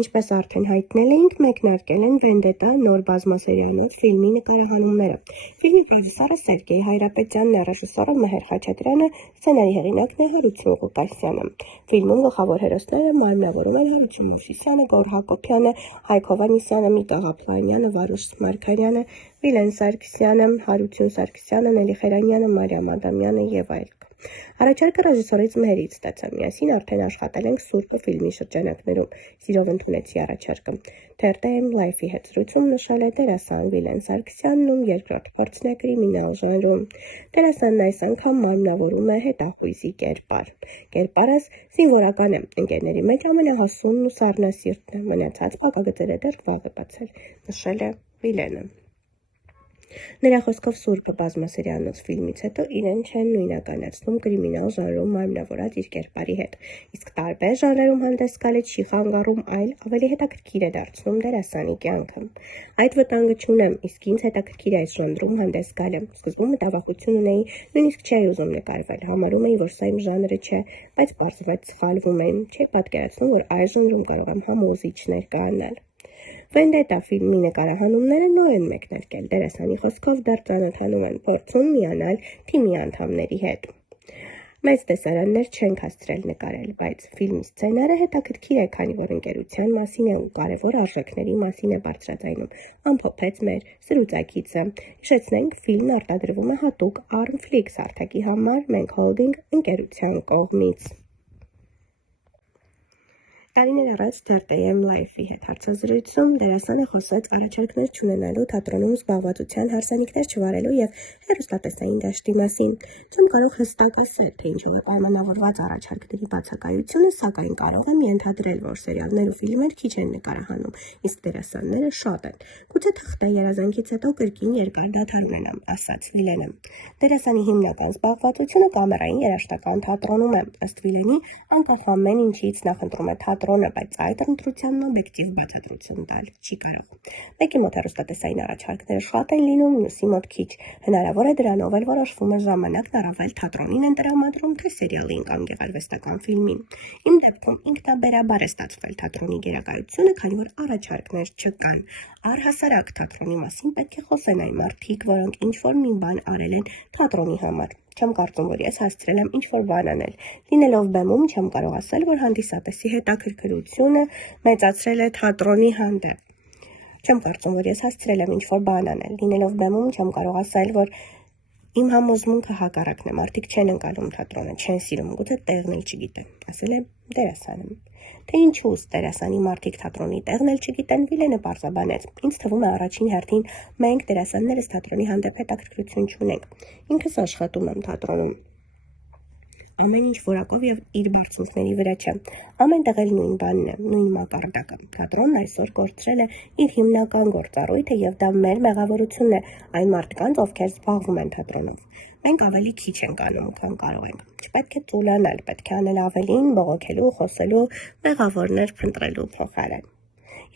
Ինչպես արդեն հայտնել էինք, մեկնարկել են «Վենդետա» նոր բազմասերիալով ֆիլմի նկարահանումները։ Ֆիլմի պրոդյուսերը Սերգեյ Հայրապետյանն է, ռեժիսորը Մեհեր Խաչատրյանը, սցենարի հեղինակն է Հարություն Ղուկասյանը։ Ֆիլմում գլխավոր հերոսները մարմնավորում են Հարություն Մուսիսյանը, Գոռ Հակոբյանը, Հայկ Հովհաննիսյանը, Միտա Ղափլանյանը, Վարուժ Մարգարյանը, Վիլեն Սարգսյանը, Հարություն Սարգսյանը, Նելի Խերանյանը, Մարիամ Ադամյանը եւ այլք։ Առաջարկը ռեժիսորից Մեհերից ստացա, միասին արդեն աշխատել ենք Սուրբը ֆիլմի շրջանակներում, սիրով ընդունեցի առաջարկը։ TRTM Life-ի հետ զրույցում նշել է դերասան Վիլեն Սարգսյանն ու երկրորդ փորձն է կրիմինալ ժանրում։ Դերասանն այս անգամ մարմնավորում է հետախույզի կերպար։ Կերպարս զինվորական է, ընկերների մեջ ամենահասունն ու սառնասիրտն է, մնացած փակագծերը դեռ վաղ է բացել, նշել է Վիլենը։ Նրա խոսքով Սուրբը բազմասերիալնոց ֆիլմից հետո իրեն չեն նույնականացնում կրիմինալ ժանրում մարմնավորած իր կերպարի հետ, իսկ տարբեր ժանրերում հանդես գալը չի խանգարում, այլ ավելի հետաքրքիր է դարձնում դերասանի կյանքը։ Այդ վտանգը չունեմ, իսկ ինձ հետաքրքիր է այս ժանրում հանդես գալը։ Սկզբում մտավախություն ունեի, նույնիսկ չէի ուզում նկարվել, համարում էի, որ սա իմ ժանրը չէ, բայց պարզվեց սխալվում եմ, չէի պատկերացնում, որ այս ժանրում կարող եմ համոզիչ ներկայանալ։ Վենդետա ֆիլմի նկարահանումները նոր են մեկնարկել, դերասանի խոսքով դեռ ծանոթանում են, փորձում միանալ թիմի անդամների հետ։ Մեծ տեսարաններ չենք հասցրել նկարել, բայց ֆիլմի սցենարը հետաքրքիր է, քանի որ ընկերության մասին է ու կարևոր արժեքների մասին է բարձրաձայնում, ամփոփեց մեր զրուցակիցը։ Հիշեցնենք, ֆիլմն արտադրվում է հատուկ Armflix հարթակի համար, Մենք Holding ընկերության կողմից։ Տարիներ առաջ TRTM Life-ի հետ հարցազրույցում դերասանը խոսեց առաջարկներ չունենալու, թատրոնում զբաղվածության հարսանիքներ չվարելու եւ հեռուստատեսային դաշտի մասին։ Չեմ կարող հստակ ասել, թե ինչու է պայմանավորված առաջարկների բացակայությունը, սակայն կարող եմ ենթադրել, որ սերիալներ ու ֆիլմեր քիչ են նկարահանում, իսկ դերասանները շատ են։ Գուցե թղթե երազանքից հետո կրկին երկար դադար ունենամ, ասաց Վիլենը։ Դերասանի հիմնական զբաղվածությունը կամերային երաժշտական թատրոնում է, ըստ Վիլենի, անկախ ամեն ինչից նախընտրում է թատրոնը, բայց այդ ընտրությանն օբյեկտիվ բացատրություն տալ չի կարող։ Մեկի մոտ հեռուստատեսային առաջարկները շատ են լինում, մյուսի մոտ քիչ։ Հնարավոր է դրանով էլ որոշվում է ժամանակն առավել թատրոնին են տրամադրում, թե սերիալին կամ գեղարվեստական ֆիլմին։ Իմ դեպքում ինքնաբերաբար է ստացվել թատրոնի գերակայությունը, քանի որ առաջարկներ չկան։ Առհասարակ թատրոնի մասին պետք է խոսեն այն մարդիկ, որոնք ինչ-որ մի բան արել են թատրոնի համար։ Չեմ կարծում, որ ես հասցրել եմ ինչ-որ բան անել։ Լինելով բեմում, չեմ կարող ասել, որ հանդիսատեսի հետաքրքրությունը մեծացրել է թատրոնի հանդեպ։ Չեմ կարծում, որ ես հասցրել եմ ինչ-որ բան անել։ Լինելով բեմում, չեմ կարող ասել, որ իմ համոզմունքը հակառակն է, մարդիկ չեն ընկալում թատրոնը, չեն սիրում, գուցե տեղն էլ չգիտեն, ասել է դերասանը։ Թե ինչու դերասանի մարդիկ թատրոնի տեղն էլ չգիտեն, Վիլենը պարզաբանեց։ Ինձ թվում է առաջին հերթին մենք դերասաններս թատրոնի հանդեպ հետաքրքրություն չունենք։ Ինքս աշխատում եմ թատրոնում։ Ամեն ինչ որակով եւ իր բարձունքների վրա չէ։ Ամեն տեղ էլ նույն բանն է, նույն մակարդակը։ Թատրոնն այսօր կորցրել է իր հիմնական գործառույթը եւ դա մեր մեղավորությունն է այն մարդկանց, ովքեր զբաղվում են թատրոնով։ Մենք ավելի քիչ ենք անում, քան կարող ենք։ Չպետք է ծուլանալ, պետք է անել ավելին, բողոքելու, խոսելու, մեղավորներ փնտրելու փոխարեն։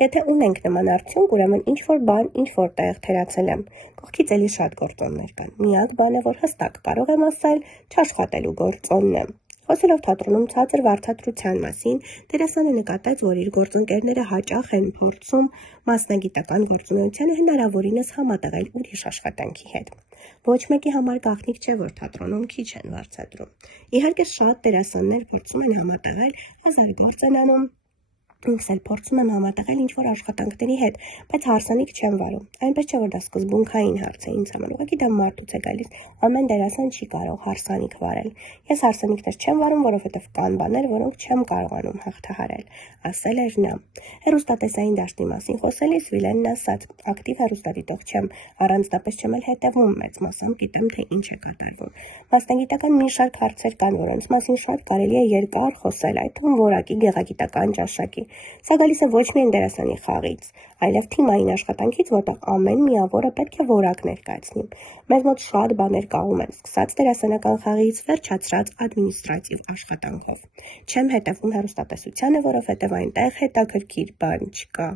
Եթե ունենք նման արդյունք, ուրեմն ինչ-որ բան ինչ-որ տեղ թերացել եմ։ Կողքից էլի շատ գործոններ կան։ Միակ բանը, որ հստակ կարող եմ ասել, չաշխատելու գործոնն է։ Խոսելով թատրոնում ցածր վարձատրության մասին, դերասանը նկատեց, որ իր գործընկերները հաճախ են փորձում մասնագիտական գործունեությանը հնարավորինս համատեղել ուրիշ աշխատանքի հետ։ Ոչ մեկի համար գաղտնիք չէ, որ թատրոնում քիչ են վարձատրում։ Իհարկե շատ դերասաններ փորձում են համատեղել, հազար գործ են անում։ Ինքս էլ փորձում եմ համատեղել ինչ-որ աշխատանքների հետ, բայց հարսանիք չեմ վարում։ Այնպես չէ, որ դա սկզբունքային հարց է ինձ համար, ուղղակի դա մարդուց է գալիս։ Ամեն դերասան չի կարող հարսանիք վարել։ Ես հարսանիքներ չեմ վարում, որովհետև կան բաներ, որոնք չեմ կարողանում հաղթահարել, ասել էր նա։ Հեռուստատեսային դաշտի մասին խոսելիս Վիլենն ասաց. ակտիվ հեռուստադիտող չեմ, առանձնապես չեմ էլ հետևում, մեծ մասամբ գիտեմ, թե ինչ է կատարվում։ Մասնագիտական մի շարք հարցեր կան, որոնց մասին շատ կարելի է երկար խոսել, այդ թվում որակի գեղագիտական ճաշակի։ Սա գալիս է ոչ միայն դերասանի խաղից, այլև թիմային աշխատանքից, որտեղ ամեն միավորը պետք է որակ ներկայացնի։ Մեզ մոտ շատ բաներ կաղում են, սկսած դերասանական խաղից, վերջացրած ադմինիստրատիվ աշխատանքով։ Չեմ հետևում հեռուստատեսությանը, որովհետև այնտեղ հետաքրքիր բան չկա։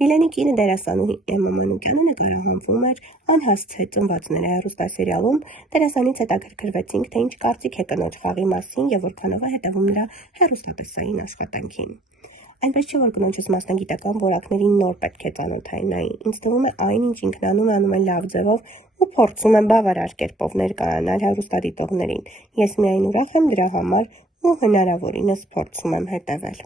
Վիլենի կինը դերասանուհի Էմմա Մանուկյանը նկարահանվում էր «Անհասցե ծնվածները» հեռուստասերիալում։ Դերասանից հետաքրքրվեցինք, թե ինչ կարծիք է կնոջ խաղի մասին եւ որքանով է հետևում նրա հեռուստատեսային աշխատանքին։ Այնպես չէ, որ կնոջս մասնագիտական որակներին նոր պետք է ծանոթանայի, ինձ թվում է այն, ինչ ինքն անում է լավ ձևով ու փորձում եմ բավարար կերպով ներկայանալ հեռուստադիտողներին, ես միայն ուրախ եմ դրա համար ու հնարավորինս փորձում եմ հետևել։